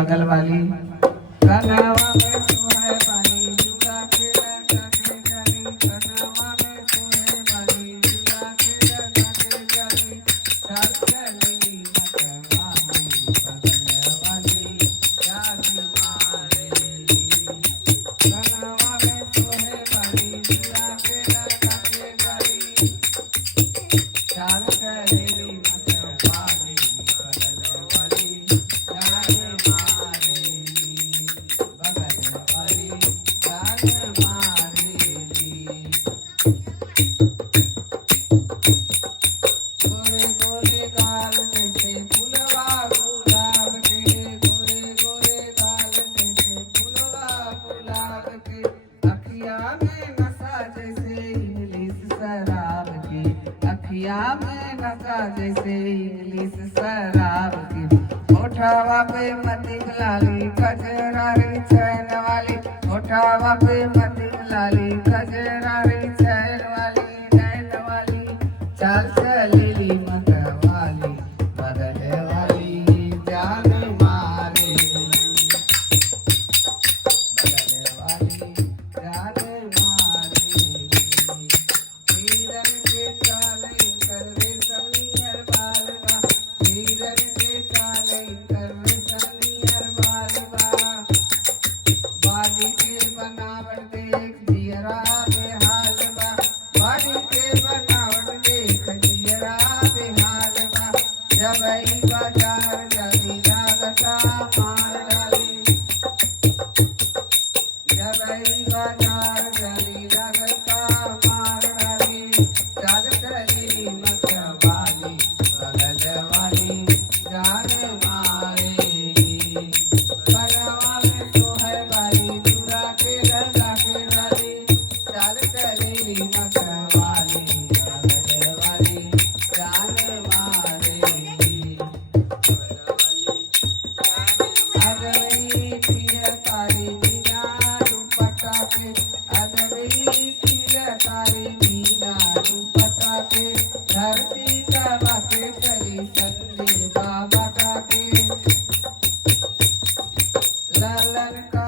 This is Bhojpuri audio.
बगल वाली कनावा में सोहे वाली जुड़ा के लगा के जाली कनावा में सोहे वाली जुड़ा के लगा के जाली चल चली मतवाली बगल वाली जाली मारे कनावा में सोहे वाली जुड़ा के लगा के जाली चल चली मतवाली बगल वाली जाली में नशा जैसे इंग्लिश शराब की ओठावा पे मती लाली कजरारी चैन वाली ओठावा पे मती लाली कजरारी चैन वाली नैन वाली चाल चलेली मत वाली बदल वाली जान मारे बदल वाली जान मारे हीरन के चाले करवे समीर बालवा हीरन के चाले करवे समीर बालवा बाड़ी के बनावट देख जियरा बेहाल बा बाड़ी के बनावट देख जियरा बेहाल बा जब आई बाजार जाली लागता मार डाली जब आई बाजार जाली लागता मार डाली चल चली मत वाली बगल वाली जान मारेगी कनावा में सोहे वाली जुड़ा के लगा के जाली चल चली मत वाली बगल वाली जान मारेगी अगली फिर तारी मीना दुपट्टा पे अगली फिर तारी मीना दुपट्टा पे धरती दबा के चली संदीप बाबा के लालन का